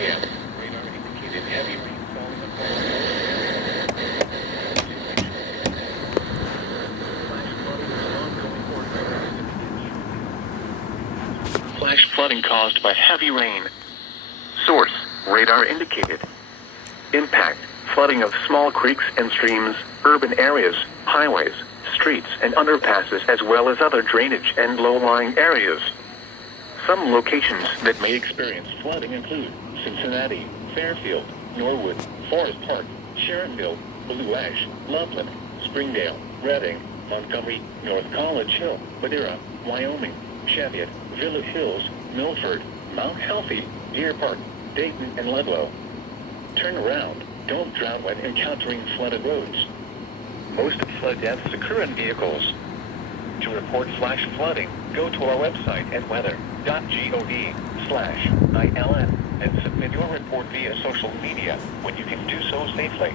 a.m. Radar indicated heavy rain falling across. Flash flooding caused by heavy rain. Source, radar indicated. Impact, flooding of small creeks and streams, urban areas, highways, streets and underpasses as well as other drainage and low-lying areas. Some locations that may experience flooding include Cincinnati, Fairfield, Norwood, Forest Park, Sharonville, Blue Ash, Loveland, Springdale, Reading, Montgomery, North College Hill, Madera, Wyoming, Cheviot, Village Hills, Milford, Mount Healthy, Deer Park, Dayton, and Ludlow. Turn around. Don't drown when encountering flooded roads. Most flood deaths occur in vehicles. To report flash flooding, go to our website at weather.gov/ILN and submit your report via social media when you can do so safely.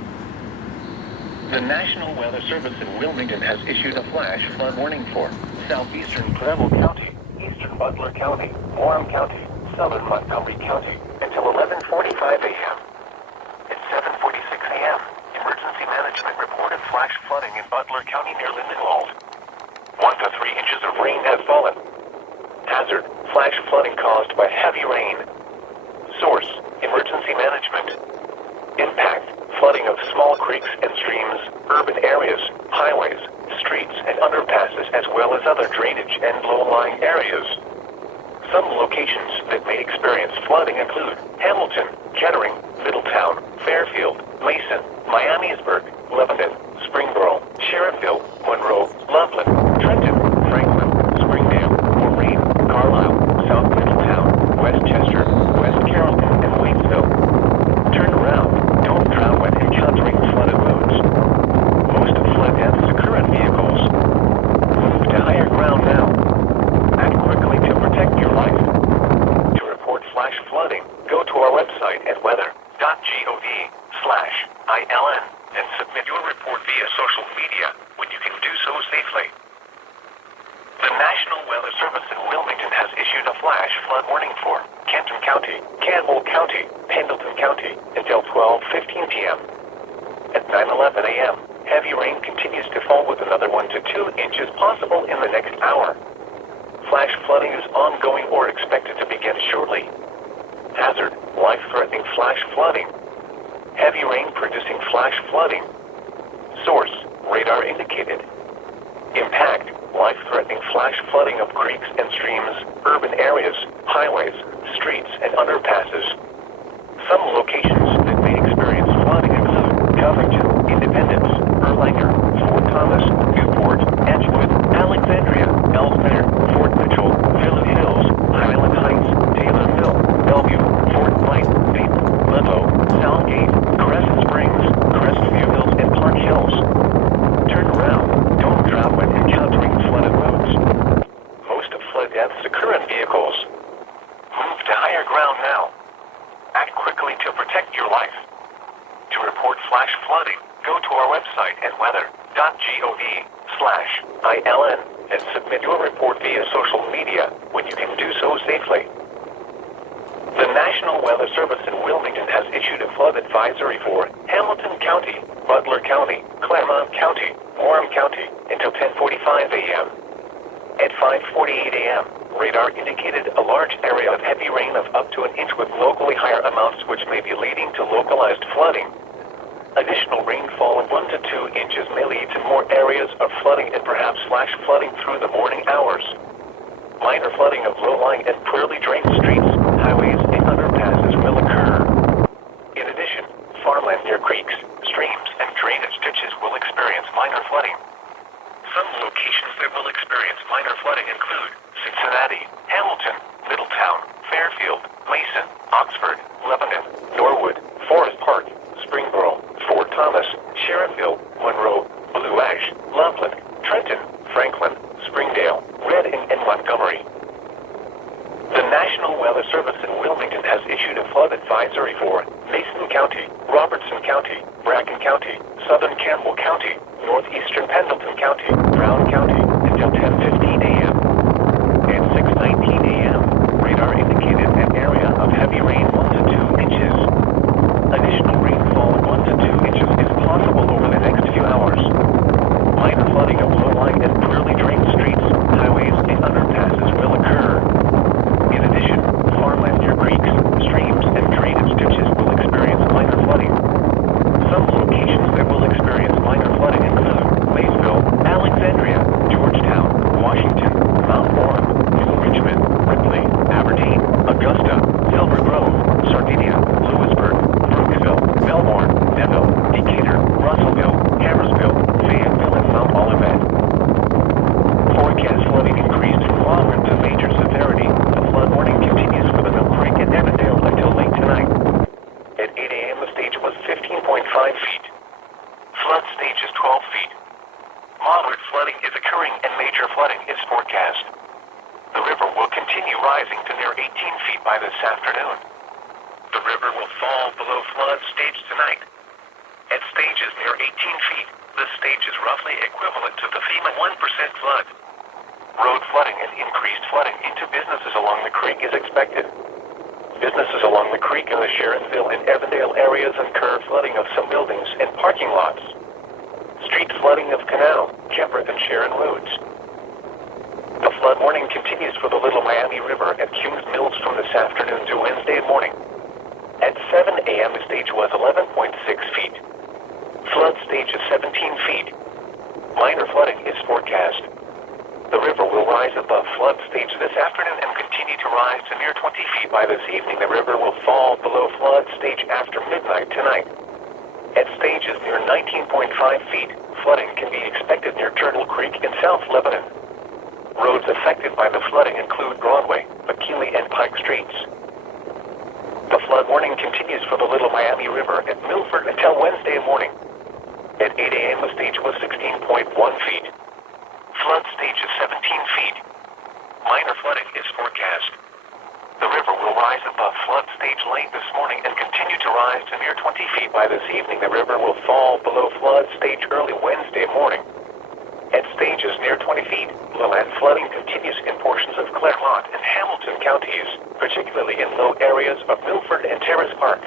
The National Weather Service in Wilmington has issued a flash flood warning for southeastern Preble County, eastern Butler County, Warren County, southern Montgomery County until 11:45 a.m. At 7:46 a.m., emergency management reported flash flooding in Butler County near Lindenwold. 1 to 3 inches of rain has fallen. Hazard, flash flooding caused by heavy rain. Source, emergency management. Impact, flooding of small creeks and streams, urban areas, highways, streets and underpasses as well as other drainage and low-lying areas. Some locations that may experience flooding include Hamilton, Kettering, Middletown, Fairfield, Mason, Miamisburg, Lebanon, Springboro, Sharonville, Monroe, Loveland, Trenton, Franklin, Springdale, Moraine, Carlisle, South Middletown, Westchester, West Carrollton, and Waynesville. Turn around. Don't drown when encountering flooded roads. Most flood deaths occur in vehicles. Move to higher ground now. Act quickly to protect your life. To report flash flooding, go to our website at weather.gov/ILN and submit your report via social media when you can do so safely. The National Weather Service in Wilmington has issued a flash flood warning for Kenton County, Campbell County, Pendleton County until 12:15 p.m. At 9:11 a.m., heavy rain continues to fall with another 1 to 2 inches possible in the next hour. Flash flooding is ongoing or expected to begin shortly. Hazard, life-threatening flash flooding. Heavy rain producing flash flooding. Source, radar indicated. Impact, life-threatening flash flooding of creeks and streams, urban areas, highways, streets, and underpasses. Some locations that may experience flooding include Covington, Independence, Erlanger, Fort Thomas, Newport, Edgewood, Alexandria, Ellesmere, Fort Mitchell, Village Hills, Highland Heights, Taylorville, Bellevue, Fort White, Dayton, Ludlow, Southgate, Crescent Springs, Crestview Hills, and Park Hills. Turn around. Don't drown when encountering flooded roads. Most flood deaths occur in vehicles. Move to higher ground now. Act quickly to protect your life. To report flash flooding, go to our website at weather.gov/ILN and submit your report via social media when you can do so safely. The National Weather Service in Wilmington has issued a flood advisory for Hamilton County, Butler County, Claremont County, Warren County until 10:45 a.m. At 5:48 a.m., radar indicated a large area of heavy rain of up to an inch with locally higher amounts which may be leading to localized flooding. Additional rainfall of 1 to 2 inches may lead to more areas of flooding and perhaps flash flooding through the morning hours. Minor flooding of low-lying and poorly drained streets, highways, and underpasses will occur. In addition, farmland near creeks, streams, and drainage ditches will experience minor flooding. Some locations that will experience minor flooding include Cincinnati, Hamilton, Middletown, Fairfield, Mason, Oxford, Lebanon, Norwood, Forest Park, Springboro, Fort Thomas, Sharonville, Monroe, Blue Ash, Loveland, Trenton, Franklin, Springdale, Reading, and Montgomery. The National Weather Service in Wilmington has issued a flood advisory for Mason County, Robertson County, Bracken County, Southern Campbell County, Northeastern Pendleton County, Brown County until 10:15 a.m. At 6:19 a.m., radar indicated an area of heavy rain 1 to 2 inches forecast. The river will continue rising to near 18 feet by this afternoon. The river will fall below flood stage tonight. At stages near 18 feet, this stage is roughly equivalent to the FEMA 1% flood. Road flooding and increased flooding into businesses along the creek is expected. Businesses along the creek in the Sharonville and Evandale areas incur flooding of some buildings and parking lots. Street flooding of Canal, Kemper, and Sharon roads. The flood warning continues for the Little Miami River at Kings Mills from this afternoon to Wednesday morning. At 7 a.m. the stage was 11.6 feet. Flood stage is 17 feet. Minor flooding is forecast. The river will rise above flood stage this afternoon and continue to rise to near 20 feet by this evening. The river will fall below flood stage after midnight tonight. At stages near 19.5 feet, flooding can be expected near Turtle Creek in South Lebanon. Roads affected by the flooding include Broadway, McKinley, and Pike Streets. The flood warning continues for the Little Miami River at Milford until Wednesday morning. At 8 a.m. the stage was 16.1 feet. Flood stage is 17 feet. Minor flooding is forecast. The river will rise above flood stage late this morning and continue to rise to near 20 feet by this evening. The river will fall below flood stage early Wednesday morning. At stages near 20 feet, lowland flooding continues in portions of Claremont and Hamilton counties, particularly in low areas of Milford and Terrace Park.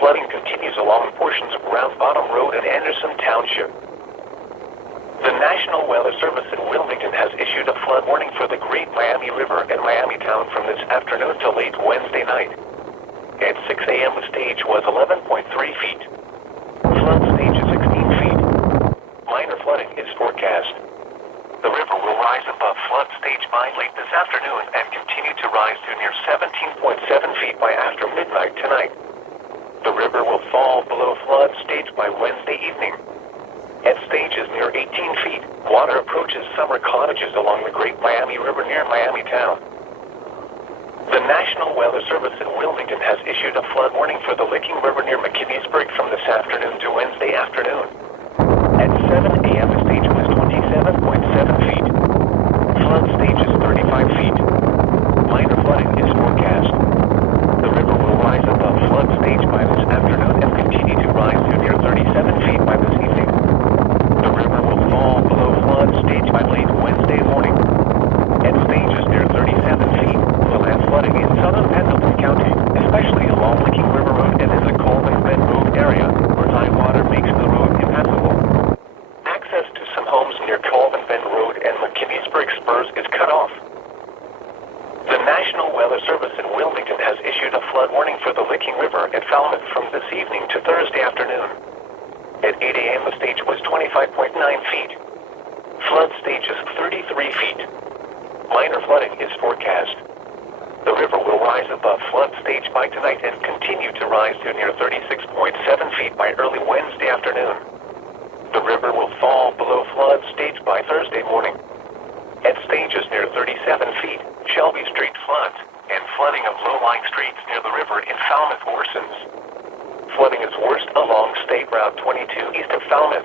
Flooding continues along portions of Round Bottom Road in Anderson Township. The National Weather Service in Wilmington has issued a flood warning for the Great Miami River and Miamitown from this afternoon to late Wednesday night. At 6 a.m. the stage was 11.3 feet. Flood stage is 16 feet. Minor flooding is forecast. The river will rise above flood stage by late this afternoon and continue to rise to near 17.7 feet by after midnight tonight. The river will fall below flood stage by Wednesday evening. At stages near 18 feet, water approaches summer cottages along the Great Miami River near Miamitown. The National Weather Service in Wilmington has issued a flood warning for the Licking River near McKinney'sburg from this afternoon to Wednesday afternoon. At 7 a.m. the stage was 27.7 feet. Flood stage is 35 feet. Minor flooding is forecast. The river will rise above flood stage by this afternoon and continue to rise to near 37 feet by this evening. The river will fall below flood stage by late Wednesday morning. At stages near 37 feet, lowland flooding in southern Pendleton County, especially along Licking River Road and in the Colvin Bend Road area, where high water makes the road impassable. Access to some homes near Colvin Bend Road and McKinney'sburg Spurs is cut off. The National Weather Service in Wilmington has issued a flood warning for the Licking River at Falmouth from this evening to Thursday afternoon. At 8 a.m. the stage was 25.9 feet. Flood stage is 33 feet. Minor flooding is forecast. The river will rise above flood stage by tonight and continue to rise to near 36.7 feet by early Wednesday afternoon. The river will fall below flood stage by Thursday morning. At stages near 37 feet, Shelby Street floods, and flooding of low-lying streets near the river in Falmouth worsens. Flooding is worst along State Route 22 east of Falmouth.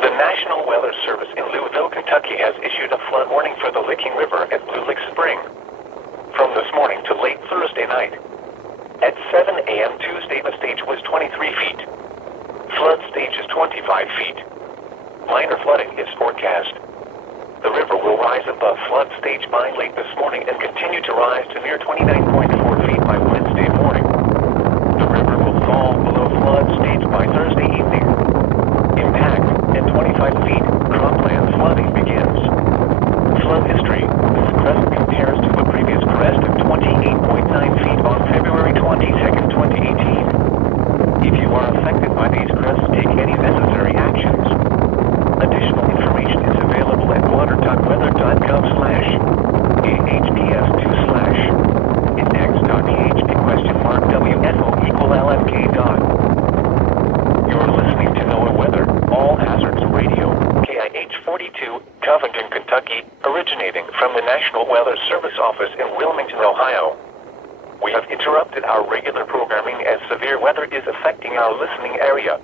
The National Weather Service in Louisville, Kentucky has issued a flood warning for the Licking River at Blue Lick Spring from this morning to late Thursday night. At 7 a.m. Tuesday the stage was 23 feet. Flood stage is 25 feet. Minor flooding is forecast. The river will rise above flood stage by late this morning and continue to rise to near 29.4 feet by Wednesday morning. The river will fall below flood stage by Thursday evening. Impact at 25 feet, cropland flooding begins. Flood history. This crest compares to the previous crest of 28.9 feet on February 22nd, 2018. If you are affected by these crests, take any necessary actions. Additional information is available at water.weather.gov/ahps2/index.php?WFO=LMK. You're listening to NOAA Weather, All Hazards Radio, KIH 42, Covington, Kentucky, originating from the National Weather Service office in Wilmington, Ohio. We have interrupted our regular programming as severe weather is affecting our listening area.